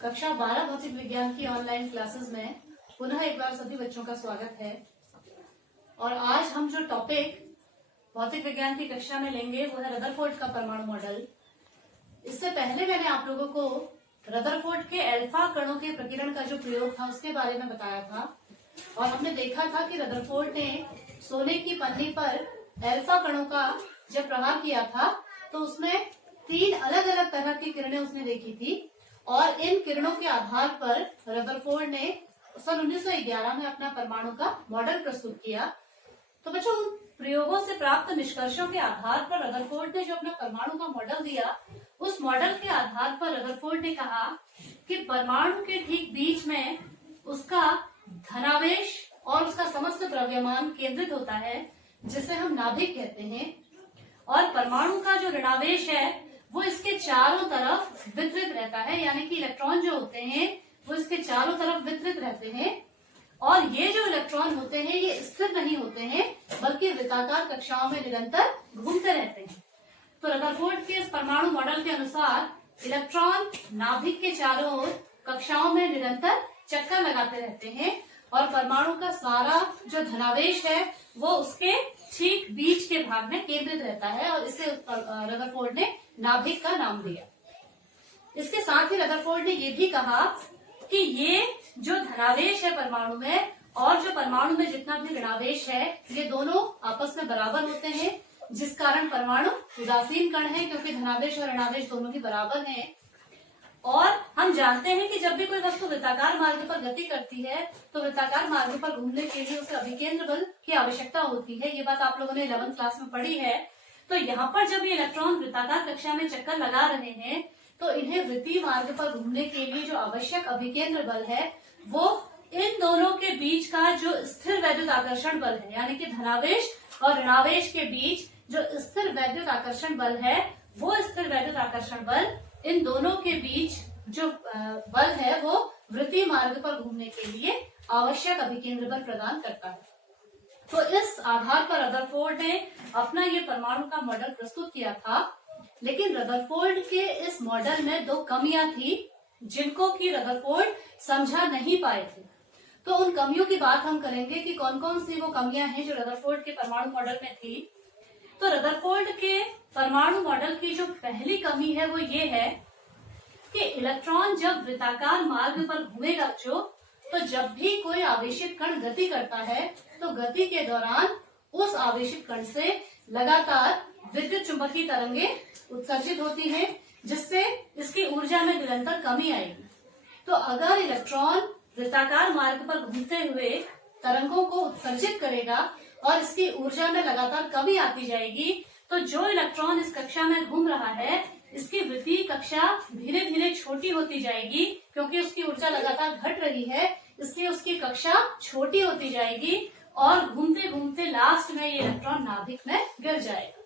कक्षा 12 भौतिक विज्ञान की ऑनलाइन क्लासेस में पुनः एक बार सभी बच्चों का स्वागत है। और आज हम जो टॉपिक भौतिक विज्ञान की कक्षा में लेंगे वो है रदरफोर्ड का परमाणु मॉडल। इससे पहले मैंने आप लोगों को रदरफोर्ड के अल्फा कणों के प्रकीर्णन का जो प्रयोग था उसके बारे में बताया था और हमने देखा था कि रदरफोर्ड ने सोने की पन्नी पर अल्फा कणों का जब प्रहार किया था तो उसमें 3 अलग अलग तरह की किरणें उसने देखी थी और इन किरणों के आधार पर रदरफोर्ड ने सन 1911 में अपना परमाणु का मॉडल प्रस्तुत किया। तो बच्चों, उन प्रयोगों से प्राप्त निष्कर्षों के आधार पर रदरफोर्ड ने जो अपना परमाणु का मॉडल दिया, उस मॉडल के आधार पर रदरफोर्ड ने कहा कि परमाणु के ठीक बीच में उसका धनावेश और उसका समस्त द्रव्यमान केंद्रित होता है, जिसे हम नाभिक कहते हैं। और परमाणु का जो ऋणावेश है वो इसके चारों तरफ वितरित रहता है, यानी कि इलेक्ट्रॉन जो होते हैं वो इसके चारों तरफ वितरित रहते हैं। और ये जो इलेक्ट्रॉन होते हैं ये स्थिर नहीं होते हैं, बल्कि वृत्ताकार कक्षाओं में निरंतर घूमते रहते हैं। तो रदरफोर्ड के इस परमाणु मॉडल के अनुसार इलेक्ट्रॉन नाभिक के चारों ओर कक्षाओं में निरंतर चक्कर लगाते रहते हैं और परमाणु का सारा जो धनावेश है वो उसके ठीक बीच के भाग में केंद्रित रहता है और इसे रदरफोर्ड ने नाभिक का नाम दिया। इसके साथ ही रदरफोर्ड ने ये भी कहा कि ये जो धनावेश है परमाणु में और जो परमाणु में जितना भी ऋणावेश है ये दोनों आपस में बराबर होते हैं, जिस कारण परमाणु उदासीन कण है, क्योंकि धनावेश और ऋणावेश दोनों ही बराबर हैं। और हम जानते हैं कि जब भी कोई वस्तु वृत्ताकार मार्ग पर गति करती है तो वृत्ताकार मार्ग पर घूमने के लिए उसे अभिकेंद्र बल की आवश्यकता होती है। ये बात आप लोगों ने 11th क्लास में पढ़ी है। तो यहाँ पर जब ये इलेक्ट्रॉन वृत्ताकार कक्षा में चक्कर लगा रहे हैं तो इन्हें वृत्तीय मार्ग पर घूमने के लिए जो आवश्यक अभिकेंद्र बल है वो इन दोनों के बीच का जो स्थिर वैद्युत आकर्षण बल है, यानी कि धनावेश और ऋणावेश के बीच जो स्थिर वैद्युत आकर्षण बल है, वो स्थिर वैद्युत आकर्षण बल इन दोनों के बीच जो बल है वो वृत्तीय मार्ग पर घूमने के लिए आवश्यक अभिकेंद्र बल प्रदान करता है। तो इस आधार पर रदरफोर्ड ने अपना ये परमाणु का मॉडल प्रस्तुत किया था। लेकिन रदरफोर्ड के इस मॉडल में 2 कमियां थी जिनको कि रदरफोर्ड समझा नहीं पाए थे। तो उन कमियों की बात हम करेंगे कि कौन कौन सी वो कमियां हैं जो रदरफोर्ड के परमाणु मॉडल में थी। तो रदरफोर्ड के परमाणु मॉडल की जो पहली कमी है वो ये है कि इलेक्ट्रॉन जब वृत्ताकार मार्ग पर घूमेगा तो जब भी कोई आवेशित कण गति करता है तो गति के दौरान उस आवेशित कण से लगातार विद्युत चुंबकीय तरंगे उत्सर्जित होती हैं, जिससे इसकी ऊर्जा में निरंतर कमी आएगी। तो अगर इलेक्ट्रॉन वृत्ताकार मार्ग पर घूमते हुए तरंगों को उत्सर्जित करेगा और इसकी ऊर्जा में लगातार कमी आती जाएगी, तो जो इलेक्ट्रॉन इस कक्षा में घूम रहा है इसकी वृत्तीय कक्षा धीरे धीरे छोटी होती जाएगी, क्योंकि उसकी ऊर्जा लगातार घट रही है, इसलिए उसकी कक्षा छोटी होती जाएगी और घूमते घूमते लास्ट में ये इलेक्ट्रॉन नाभिक में गिर जाएगा।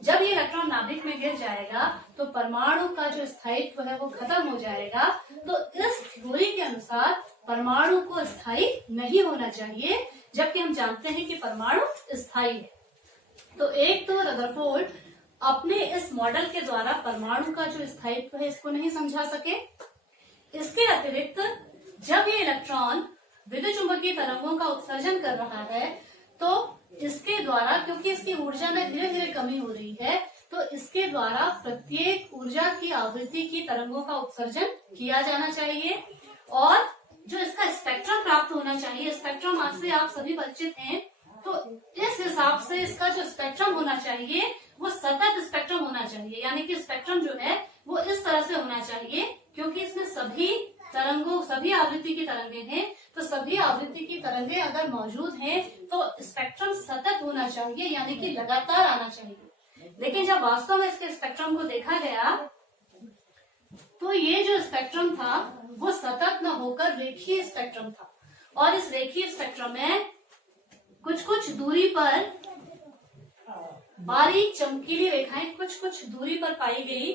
जब ये इलेक्ट्रॉन नाभिक में गिर जाएगा तो परमाणु का जो स्थायित्व है वो खत्म हो जाएगा। तो इस थ्योरी के अनुसार परमाणु को स्थायी नहीं होना चाहिए, जबकि हम जानते हैं कि परमाणु स्थायी है। तो एक तो रदरफोर्ड अपने इस मॉडल के द्वारा परमाणु का जो स्थायित्व है इसको नहीं समझा सके। इसके अतिरिक्त जब ये इलेक्ट्रॉन विद्युत चुंबकीय तरंगों का उत्सर्जन कर रहा है तो इसके द्वारा, क्योंकि इसकी ऊर्जा में धीरे धीरे कमी हो रही है, तो इसके द्वारा प्रत्येक ऊर्जा की आवृत्ति की तरंगों का उत्सर्जन किया जाना चाहिए और जो इसका स्पेक्ट्रम प्राप्त होना चाहिए, स्पेक्ट्रम आज से आप सभी परिचित हैं, तो इस हिसाब से इसका जो स्पेक्ट्रम होना चाहिए वो सतत स्पेक्ट्रम होना चाहिए, यानी कि स्पेक्ट्रम जो है वो इस तरह से होना चाहिए, क्योंकि इसमें सभी आवृत्ति की तरंगे हैं। तो सभी आवृत्ति की तरंगे अगर मौजूद हैं तो स्पेक्ट्रम सतत होना चाहिए, यानी कि लगातार आना चाहिए। लेकिन जब वास्तव में इसके स्पेक्ट्रम को देखा गया तो ये जो स्पेक्ट्रम था वो सतत न होकर रेखीय स्पेक्ट्रम था और इस रेखीय स्पेक्ट्रम में कुछ कुछ दूरी पर बारीक चमकीली रेखाएं कुछ कुछ दूरी पर पाई गई।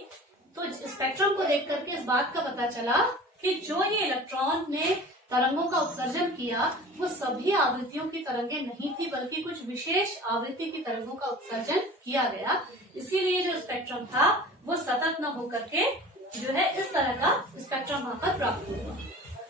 तो स्पेक्ट्रम को देख करके इस बात का पता चला कि जो ये इलेक्ट्रॉन ने तरंगों का उत्सर्जन किया वो सभी आवृत्तियों की तरंगे नहीं थी, बल्कि कुछ विशेष आवृत्ति की तरंगों का उत्सर्जन किया गया। इसीलिए जो स्पेक्ट्रम था वो सतत न होकर के जो है इस तरह का स्पेक्ट्रम वहां पर प्राप्त हुआ।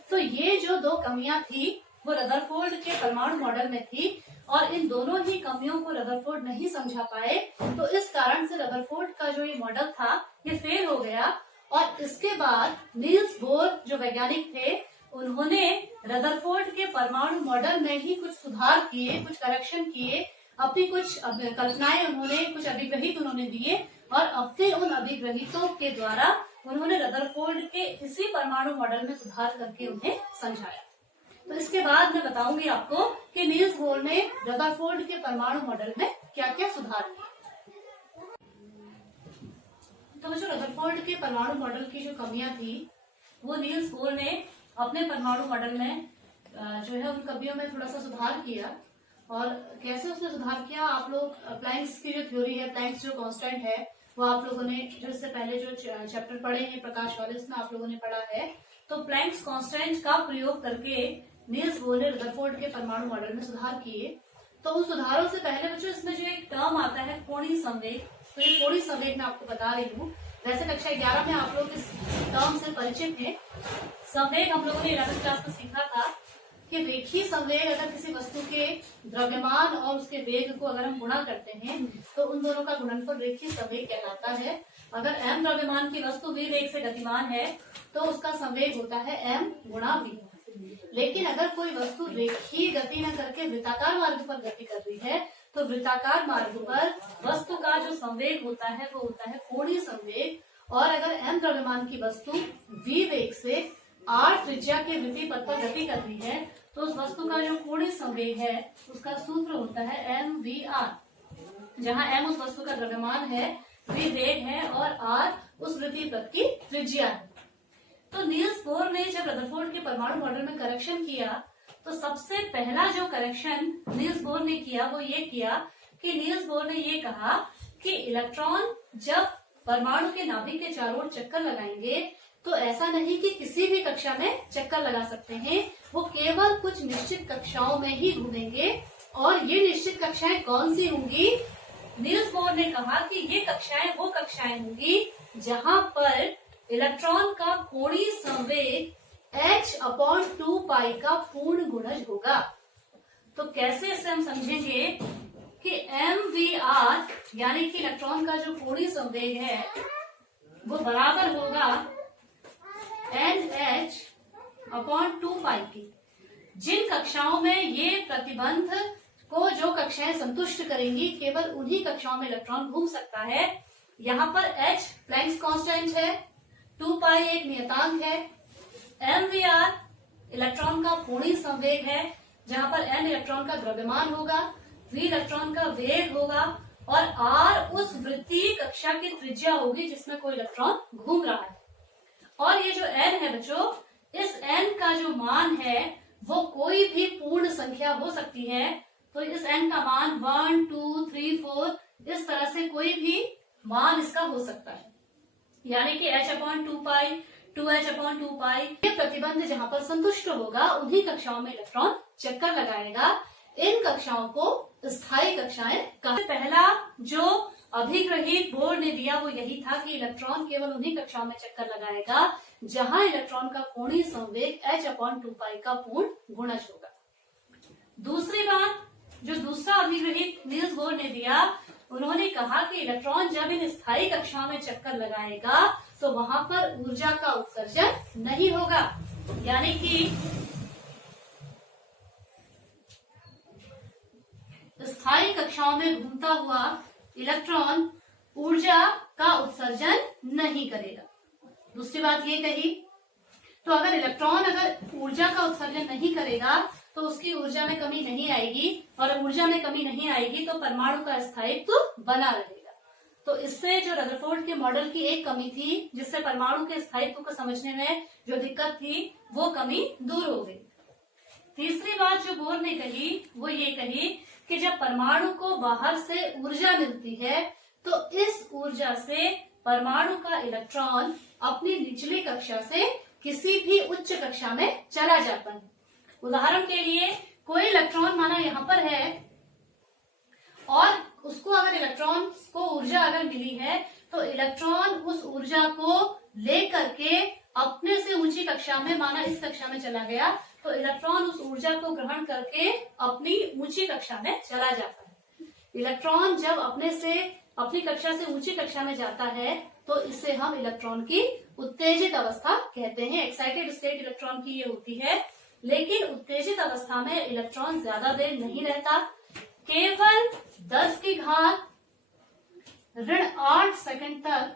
तो ये जो दो कमियां थी वो रदरफोर्ड के परमाणु मॉडल में थी और इन दोनों ही कमियों को रदरफोर्ड नहीं समझा पाए। तो इस कारण से रदरफोर्ड का जो ये मॉडल था ये फेल हो गया और इसके बाद नील्स बोर जो वैज्ञानिक थे उन्होंने रदरफोर्ड के परमाणु मॉडल में ही कुछ सुधार किए, कुछ करेक्शन किए, अपनी कुछ कल्पनाएं उन्होंने, कुछ अभिग्रहित उन्होंने दिए और अपने उन अभिग्रहितों के द्वारा उन्होंने रदरफोर्ड के इसी परमाणु मॉडल में सुधार करके उन्हें समझाया। तो इसके बाद मैं बताऊंगी आपको कि नील्स बोर ने रदरफोर्ड के परमाणु मॉडल में क्या क्या सुधार किए। तो जो रदरफोर्ड के परमाणु मॉडल की जो कमियां थी वो नील्स बोर ने अपने परमाणु मॉडल में जो है उन कमियों में थोड़ा सा सुधार किया। और कैसे उसने सुधार किया, आप लोग प्लैंक्स की जो थ्योरी है, प्लैंक्स जो कांस्टेंट है, वो आप लोगों ने जो इससे पहले जो चैप्टर पढ़े हैं प्रकाश वाले उसमें आप लोगों ने पढ़ा है। तो प्लैंक्स कांस्टेंट का प्रयोग करके नील्स बोर ने रदरफोर्ड के परमाणु मॉडल में सुधार किए। तो उन सुधारों से पहले बच्चों इसमें जो एक टर्म आता है कोणीय संवेग, तो ये कोणीय संवेग मैं आपको बता रही हूँ। वैसे कक्षा 11 में आप लोग इस टर्म से परिचित हैं। संवेग हम लोगों ने 11वीं क्लास में सीखा था कि रेखीय संवेग अगर किसी वस्तु के द्रव्यमान और उसके वेग को अगर हम गुणा करते हैं तो उन दोनों का गुणनफल रेखीय संवेग कहलाता है। अगर m द्रव्यमान की वस्तु v वेग से गतिमान है तो उसका संवेग होता है m गुणा v। लेकिन अगर कोई वस्तु रेखीय गति न करके वृत्ताकार मार्ग पर गति कर रही है तो वृत्ताकार मार्ग पर वस्तु का जो संवेग होता है वो होता है कोणीय संवेग। और अगर m द्रव्यमान की वस्तु v वेग से r त्रिज्या के वृत्तीय पथ पर गति कर रही है तो उस वस्तु का जो कोणीय संवेग है उसका सूत्र होता है mvr, जहाँ m उस वस्तु का द्रव्यमान है, v वेग है और r उस वृत्तीय पथ की त्रिज्या है। तो नील्स बोर ने जब रदरफोर्ड के परमाणु मॉडल में करेक्शन किया तो सबसे पहला जो करेक्शन नील्स बोर ने किया वो ये किया कि नील्स बोर ने ये कहा कि इलेक्ट्रॉन जब परमाणु के नाभिक के चारों ओर चक्कर लगाएंगे तो ऐसा नहीं कि किसी भी कक्षा में चक्कर लगा सकते हैं, वो केवल कुछ निश्चित कक्षाओं में ही घूमेंगे। और ये निश्चित कक्षाएं कौन सी होंगी? नील्स बोर ने कहा कि ये कक्षाएं वो कक्षाएं होंगी जहां पर इलेक्ट्रॉन का कोणीय संवेग h/2π का पूर्ण गुणज होगा। तो कैसे इसे हम समझेंगे कि mvr यानी कि इलेक्ट्रॉन का जो कोणीय संवेग है वो बराबर होगा nh/2π की। जिन कक्षाओं में ये प्रतिबंध को जो कक्षाएं संतुष्ट करेंगी केवल उन्हीं कक्षाओं में इलेक्ट्रॉन घूम सकता है। यहाँ पर h प्लैंक्स कांस्टेंट है, 2π एक नियतांक है, mvr इलेक्ट्रॉन का कोणीय संवेग है जहाँ पर n इलेक्ट्रॉन का द्रव्यमान होगा, v इलेक्ट्रॉन का वेग होगा और r उस वृत्तीय कक्षा की त्रिज्या होगी जिसमें कोई इलेक्ट्रॉन घूम रहा है। और ये जो n है बच्चों, इस n का जो मान है वो कोई भी पूर्ण संख्या हो सकती है। तो इस n का मान 1, 2, 3, 4 इस तरह से कोई भी मान इसका हो सकता है। यानी कि h/2π 2h/2π ये प्रतिबंध जहां पर संतुष्ट होगा उन्हीं कक्षाओं में इलेक्ट्रॉन चक्कर लगाएगा। इन कक्षाओं को स्थायी कक्षाएं कहा। पहला जो अभिग्रहित बोर ने दिया वो यही था कि इलेक्ट्रॉन केवल उन्हीं कक्षाओं में चक्कर लगाएगा जहां इलेक्ट्रॉन का कोणीय संवेग h/2π का पूर्ण गुणज होगा। दूसरी बात जो दूसरा अभिग्रहित नील्स बोर ने दिया, उन्होंने कहा कि इलेक्ट्रॉन जब इन स्थायी कक्षाओं में चक्कर लगाएगा तो वहां पर ऊर्जा का उत्सर्जन नहीं होगा। यानी कि स्थायी कक्षाओं में घूमता हुआ इलेक्ट्रॉन ऊर्जा का उत्सर्जन नहीं करेगा। दूसरी बात ये कही, तो अगर इलेक्ट्रॉन अगर ऊर्जा का उत्सर्जन नहीं करेगा तो उसकी ऊर्जा में कमी नहीं आएगी और ऊर्जा में कमी नहीं आएगी तो परमाणु का स्थायित्व बना रहेगा। तो इससे जो रदरफोर्ड के मॉडल की एक कमी थी जिससे परमाणु के स्थायित्व को समझने में जो दिक्कत थी वो कमी दूर हो गई। तीसरी बात जो बोर ने कही वो ये कही कि जब परमाणु को बाहर से ऊर्जा मिलती है तो इस ऊर्जा से परमाणु का इलेक्ट्रॉन अपनी निचली कक्षा से किसी भी उच्च कक्षा में चला जाता है। उदाहरण के लिए कोई इलेक्ट्रॉन माना यहाँ पर है और उसको अगर इलेक्ट्रॉन को ऊर्जा अगर मिली है तो इलेक्ट्रॉन उस ऊर्जा को लेकर के अपने से ऊंची कक्षा में, माना इस कक्षा में चला गया, तो इलेक्ट्रॉन उस ऊर्जा को ग्रहण करके अपनी ऊंची कक्षा में चला जाता है। इलेक्ट्रॉन जब अपनी कक्षा से ऊंची कक्षा में जाता है तो इसे हम इलेक्ट्रॉन की उत्तेजित अवस्था कहते हैं। एक्साइटेड स्टेट इलेक्ट्रॉन की ये होती है, लेकिन उत्तेजित अवस्था में इलेक्ट्रॉन ज्यादा देर नहीं रहता। केवल 10⁻8 सेकंड तक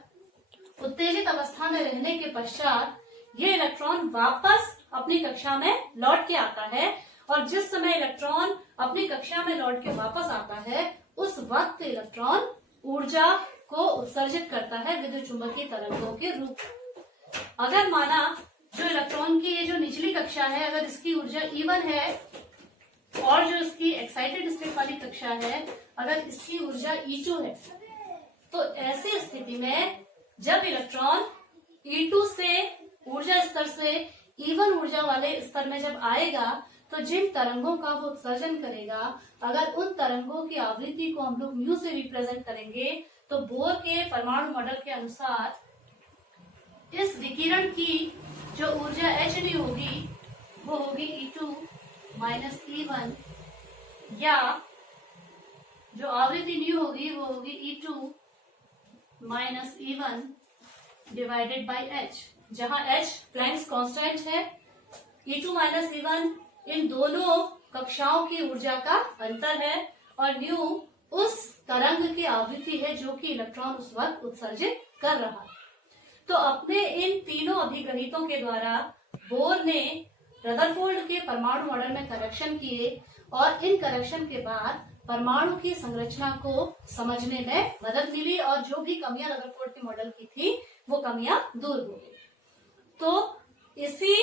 उत्तेजित अवस्था में रहने के पश्चात ये इलेक्ट्रॉन वापस अपनी कक्षा में लौट के आता है, और जिस समय इलेक्ट्रॉन अपनी कक्षा में लौट के वापस आता है उस वक्त इलेक्ट्रॉन ऊर्जा को उत्सर्जित करता है विद्युत चुंबकीय तरंगों के रूप में। अगर माना जो इलेक्ट्रॉन की ये जो निचली कक्षा है, अगर इसकी ऊर्जा E1 है और जो इसकी एक्साइटेड स्टेट वाली कक्षा है अगर इसकी ऊर्जा E2 है, तो ऐसी स्थिति में जब इलेक्ट्रॉन E2 से ऊर्जा स्तर से E1 ऊर्जा वाले स्तर में जब आएगा तो जिन तरंगों का वो उत्सर्जन करेगा, अगर उन तरंगों की आवृत्ति को हम लोग म्यू से रिप्रेजेंट करेंगे तो बोर के परमाणु मॉडल के अनुसार इस विकिरण की जो ऊर्जा hν होगी वो होगी E2 माइनस E1, या जो आवृत्ति ν होगी वो होगी E2 minus E1 divided by h, जहां h प्लैंक्स कांस्टेंट है। E2 माइनस E1 इन दोनों कक्षाओं की ऊर्जा का अंतर है, और ν उस तरंग की आवृत्ति है जो कि इलेक्ट्रॉन उस वक्त उत्सर्जित कर रहा है। तो अपने इन तीनों अभिग्रहितों के द्वारा बोर ने रदरफोर्ड के परमाणु मॉडल में करेक्शन किए, और इन करेक्शन के बाद परमाणु की संरचना को समझने में मदद मिली, और जो भी कमियां रदरफोर्ड के मॉडल की थी वो कमियां दूर हो गई। तो इसी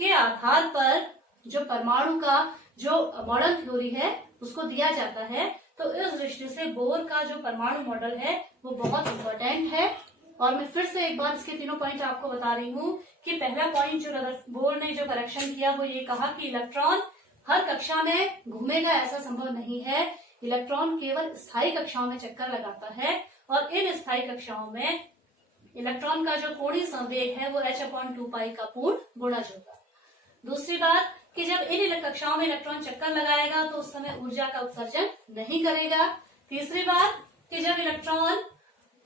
के आधार पर जो परमाणु का जो मॉडल थ्योरी है उसको दिया जाता है। तो इस दृष्टि से बोर का जो परमाणु मॉडल है वो बहुत इंपॉर्टेंट है। और मैं फिर से एक बार इसके तीनों पॉइंट आपको बता रही हूँ कि पहला पॉइंट जो बोर ने जो करेक्शन किया वो ये कहा कि इलेक्ट्रॉन हर कक्षा में घूमेगा ऐसा संभव नहीं है। इलेक्ट्रॉन केवल स्थायी कक्षाओं में चक्कर लगाता है, और इन स्थायी कक्षाओं में इलेक्ट्रॉन का जो कोणीय संवेग है वो h/2π का पूर्ण गुणज होगा। दूसरी बात कि जब इन कक्षाओं में इलेक्ट्रॉन चक्कर लगाएगा तो उस समय ऊर्जा का उत्सर्जन नहीं करेगा। तीसरी बात कि जब इलेक्ट्रॉन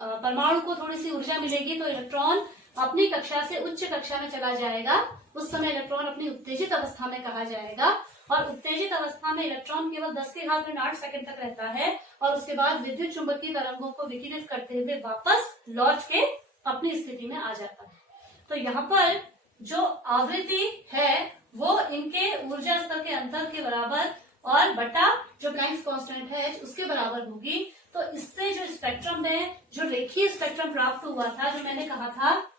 परमाणु को थोड़ी सी ऊर्जा मिलेगी तो इलेक्ट्रॉन अपनी कक्षा से उच्च कक्षा में चला जाएगा, उस समय इलेक्ट्रॉन अपनी उत्तेजित अवस्था में कहा जाएगा, और उत्तेजित अवस्था में इलेक्ट्रॉन केवल 10⁸ सेकंड तक रहता है, और उसके बाद विद्युत चुंबकीय तरंगों को विकिरित करते हुए वापस लौट के अपनी स्थिति में आ जाता है। तो यहाँ पर जो आवृत्ति है वो इनके ऊर्जा स्तर के अंतर के बराबर और बटा जो प्लैंक्स कांस्टेंट है उसके बराबर होगी। तो इससे जो स्पेक्ट्रम में जो रेखीय स्पेक्ट्रम प्राप्त हुआ था, जो मैंने कहा था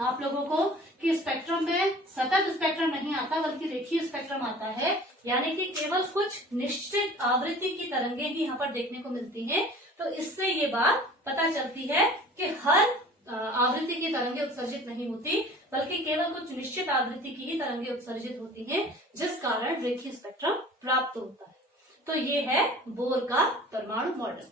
आप लोगों को कि स्पेक्ट्रम में सतत स्पेक्ट्रम नहीं आता बल्कि रेखीय स्पेक्ट्रम आता है, यानी कि केवल कुछ निश्चित आवृत्ति की तरंगे ही यहाँ पर देखने को मिलती हैं। तो इससे ये बात पता चलती है कि हर आवृत्ति की तरंगे उत्सर्जित नहीं होती बल्कि केवल कुछ निश्चित आवृत्ति की ही तरंगे उत्सर्जित होती हैं, जिस कारण रेखीय स्पेक्ट्रम प्राप्त होता है। तो ये है बोर का परमाणु मॉडल।